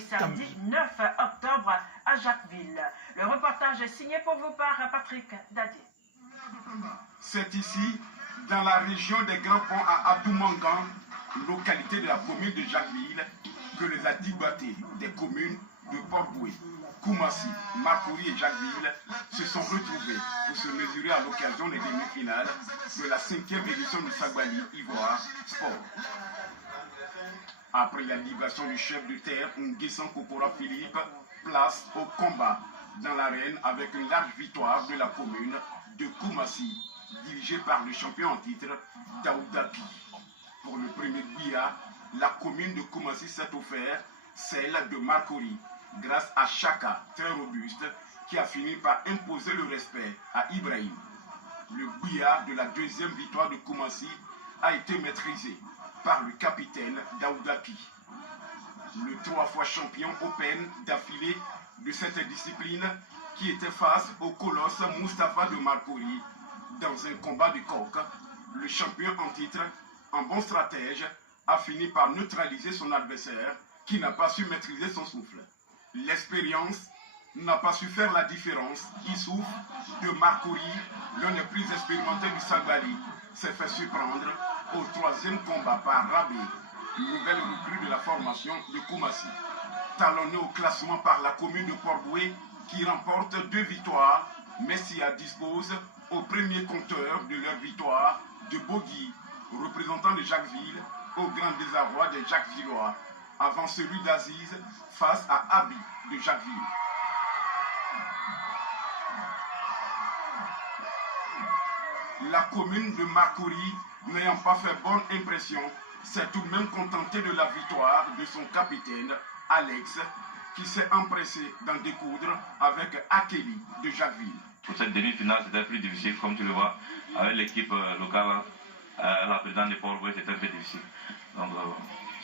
samedi 9 octobre à Jacquesville. Le reportage est signé pour vous par Patrick Dadier. C'est ici, dans la région des Grands Ponts à Abdoumangan, localité de la commune de Jacquesville, que les Adibatés des communes de Port-Boué, Koumassi, Marcory et Jacquesville se sont retrouvés pour se mesurer à l'occasion des demi-finales de la 5e édition du Sagbali Ivoire Sport. Après la libération du chef de terre, Nguessan Kokora Philippe, place au combat dans l'arène avec une large victoire de la commune de Koumassi, dirigée par le champion en titre Daouda Pi. Pour le premier Guia, la commune de Koumassi s'est offert celle de Marcory, grâce à Chaka, très robuste, qui a fini par imposer le respect à Ibrahim. Le Guia de la deuxième victoire de Koumassi a été maîtrisé par le capitaine Daouda Pi. Le 3 fois champion open d'affilée de cette discipline qui était face au colosse Mustapha de Marcory dans un combat de coq. Le champion en titre, en bon stratège, a fini par neutraliser son adversaire qui n'a pas su maîtriser son souffle. L'expérience n'a pas su faire la différence. Issouf de Marcory, l'un des plus expérimentés du Sagbali, s'est fait surprendre au troisième combat par Rabé, nouvelle recrue de la formation de Koumassi. Talonné au classement par la commune de Port-Boué qui remporte 2 victoires, Messia dispose au premier compteur de leur victoire de Bogui, représentant de Jacquesville, au grand désarroi des Jacquesvillois, avant celui d'Aziz face à Abi de Jacquesville. La commune de Marcory, n'ayant pas fait bonne impression, s'est tout de même contentée de la victoire de son capitaine, Alex, qui s'est empressé d'en découdre avec Akeli de Jacquesville. Pour cette demi-finale, c'était plus difficile, comme tu le vois, avec l'équipe locale, la présidente de Port-Boué, c'était un peu difficile. Donc,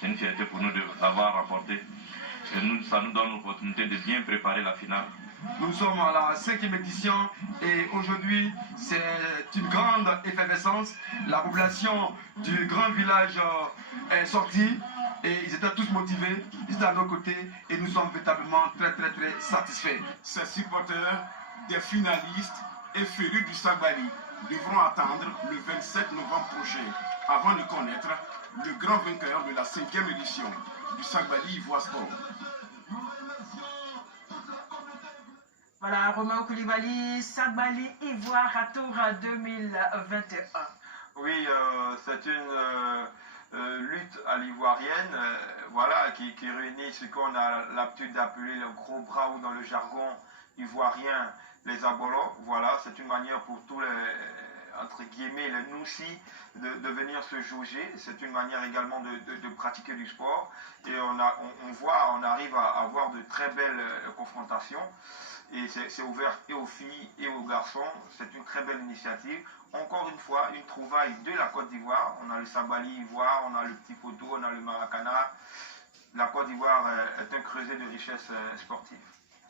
c'est une fierté pour nous de l'avoir remporté. Et ça nous donne l'opportunité de bien préparer la finale. Nous sommes à la 5e édition et aujourd'hui c'est une grande effervescence. La population du grand village est sortie et ils étaient tous motivés, ils étaient à nos côtés et nous sommes véritablement très satisfaits. Ces supporters des finalistes et férus du Sagbali devront attendre le 27 novembre prochain avant de connaître le grand vainqueur de la 5e édition du Sagbali Ivoire Sport. Voilà, Romain Koulibaly, Sagbali Ivoire à Tour 2021. Oui, c'est une lutte à l'ivoirienne, voilà, qui réunit ce qu'on a l'habitude d'appeler le gros bras ou dans le jargon ivoirien les abolos. Voilà, c'est une manière pour tous les, entre guillemets, les noussis de venir se jauger. C'est une manière également de pratiquer du sport. Et on arrive à avoir de très belles confrontations. Et c'est ouvert et aux filles et aux garçons. C'est une très belle initiative. Encore une fois, une trouvaille de la Côte d'Ivoire. On a le Sagbali Ivoire, on a le Petit Poteau, on a le Maracana. La Côte d'Ivoire est un creuset de richesse sportive.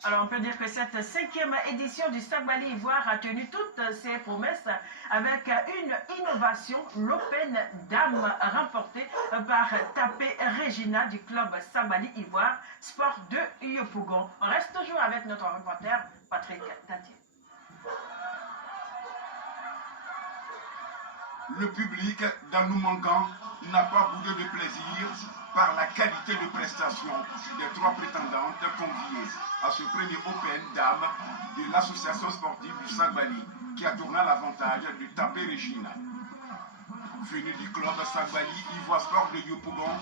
Alors on peut dire que cette 5e édition du Sagbali Ivoire a tenu toutes ses promesses avec une innovation, l'Open Dame remporté par Tapé Regina du club Sagbali Ivoire Sport de Yopougon. On reste toujours avec notre reporter Patrick Dadier. Le public d'Anoumangan n'a pas boudé de plaisir par la qualité de prestation des 3 prétendantes conviées à ce premier Open Dame de l'association sportive du Sagbali qui a tourné à l'avantage du Tapé Regina. Venu du club Sagbali Ivoire Sport de Yopougon,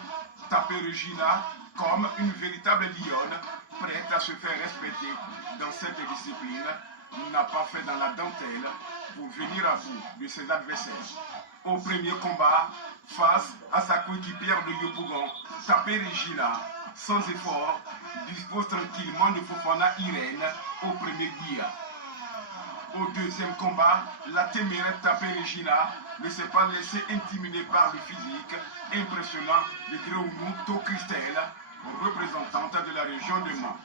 Tapé Regina comme une véritable lionne prête à se faire respecter dans cette discipline, n'a pas fait dans la dentelle pour venir à bout de ses adversaires. Au premier combat, face à sa coéquipière de Yopougon, Tapé Regina, sans effort, dispose tranquillement de Fofana Irène au premier guia. Au deuxième combat, la téméraire Tapé Regina ne s'est pas laissée intimider par le physique impressionnant de Gréounou Christelle, représentante de la région de Mans.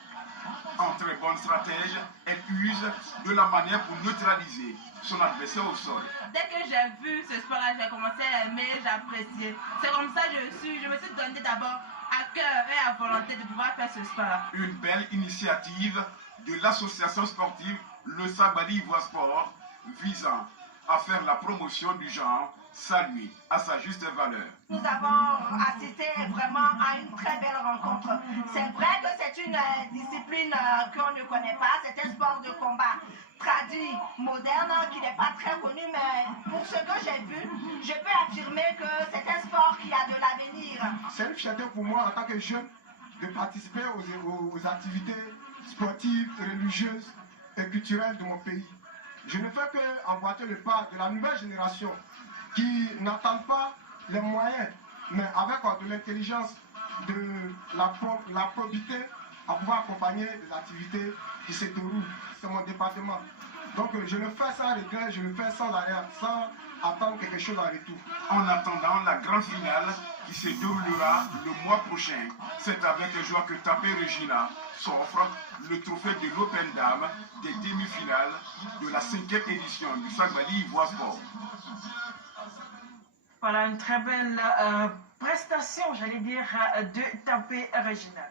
En très bonne stratège, elle use de la manière pour neutraliser son adversaire au sol. Dès que j'ai vu ce sport-là, j'ai commencé à aimer, j'ai apprécié. C'est comme ça que je me suis donnée d'abord à cœur et à volonté de pouvoir faire ce sport. Une belle initiative de l'association sportive Le Sagbali Ivoire Sport visant à faire la promotion du genre salué à sa juste valeur. Nous avons assisté vraiment à une très belle rencontre. C'est vrai que c'est une discipline qu'on ne connaît pas, c'est un sport de combat traduit, moderne, qui n'est pas très connu, mais pour ce que j'ai vu, je peux affirmer que c'est un sport qui a de l'avenir. C'est une fierté pour moi en tant que jeune de participer aux activités sportives, religieuses et culturelles de mon pays. Je ne fais qu'emboîter le pas de la nouvelle génération qui n'attendent pas les moyens, mais avec de l'intelligence, de la probité, à pouvoir accompagner des activités qui se déroulent. C'est mon département. Donc je le fais sans regret, je le fais sans arrière, sans attendre quelque chose en retour. En attendant la grande finale qui se déroulera le mois prochain, c'est avec joie que Tapé Regina s'offre le trophée de l'Open Dame des demi-finales de la 5e édition du Sagbali Ivoire Sport. Voilà une très belle prestation, j'allais dire, de Tapé Regina.